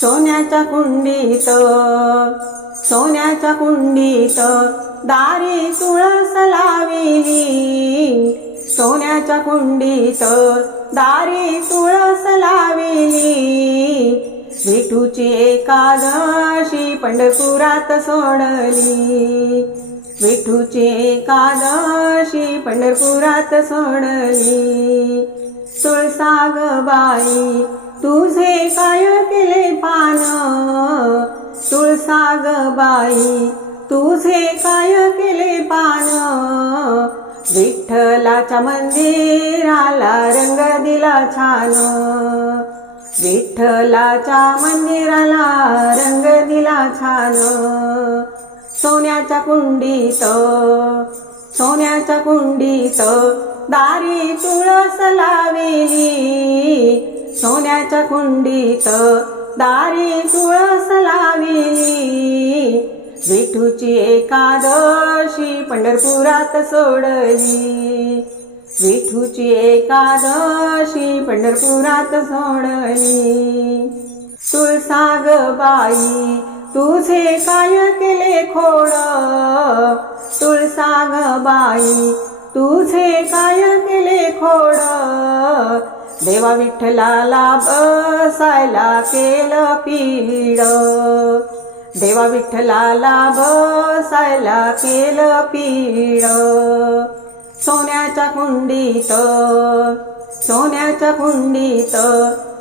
सोन्याच्या कुंडीत सोन्याच्या कुंडीत दारी तुळस लाविली. सोन्याच्या कुंडीत दारी तुळस लाविली. विठूची एकादशी पंढरपुरात सोडली. विठूची एकादशी पंढरपुरात सोडली. तुळसाग बाई तुझे काय साग बाई तुझे काय केले पान? विठ्ठलाच्या मंदिराला रंग दिला छान. विठ्ठलाच्या मंदिराला रंग दिला छान. सोन्याच्या कुंडीत सोन्याच्या कुंडीत दारी तुळस लावेली. सोन्याच्या कुंडीत दारी तुळस लाविली. विठूची एकादशी पंढरपुरात सोडली. विठूची एकादशी पंढरपुरात सोडली. तुळसाग बाई तुझे काय केले खोड? तुळसाग बाई तुझे काय देवा विठ्ठलाला बसायला केलं पीड. देवा विठ्ठलाला बसायला केलं पीड. सोन्याच्या कुंडीत सोन्याच्या कुंडीत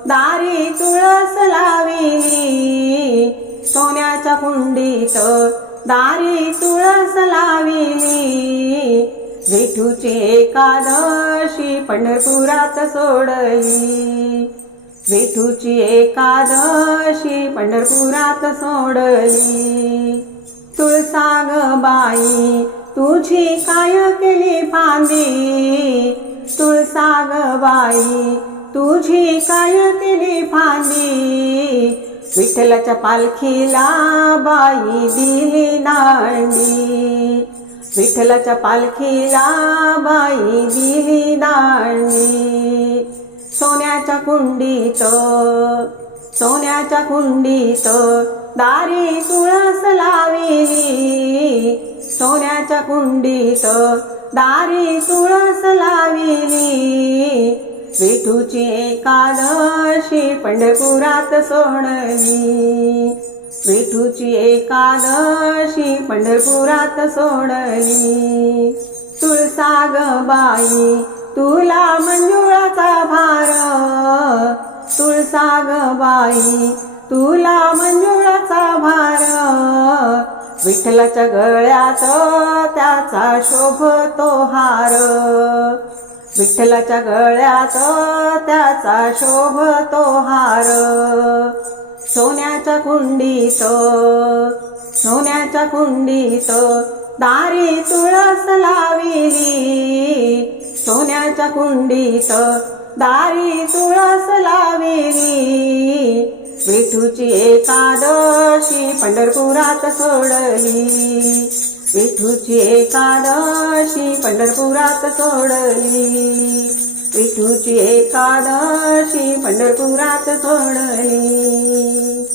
दारी तुळस लाविली. सोन्याच्या कुंडीत दारी तुळस लाविली. विठूची एकादशी पंढरपुरात सोडली. विठूची एकादशी पंढरपुरात सोडली. तुळसाग बाई तुझी काय केली फांदी? तुळसाग बाई तुझी काय केली फांदी? विठ्ठलाच्या पालखीला बाई दिली दांडी. विठ्ठलाच्या पालखीला बाई दिली दाळणी सोन्याच्या कुंडीत सोन्याच्या कुंडीत दारी तुळस लाविली. सोन्याच्या कुंडीत दारी तुळस लाविली. विठूची एकादशी पंढरपुरात सोडली. विठूची एकादशी पंढरपुरात सोडली. तुळसाग बाई तुला मंजुळाचा भार. तुळसाग बाई तुला मंजुळाचा भार. विठ्ठलाच्या गळ्यात त्याचा शोभतो हार. विठ्ठलाच्या गळ्यात त्याचा शोभतो हार. सोन्याच्या कुंडीत सोन्याच्या कुंडीत दारी तुळस लाविली. सोन्याच्या कुंडीत दारी तुळस लाविली. विठूची एकादशी पंढरपुरात सोडली. विठूची एकादशी पंढरपुरात सोडली. विठूची एकादशी पंढरपुरात सोडली.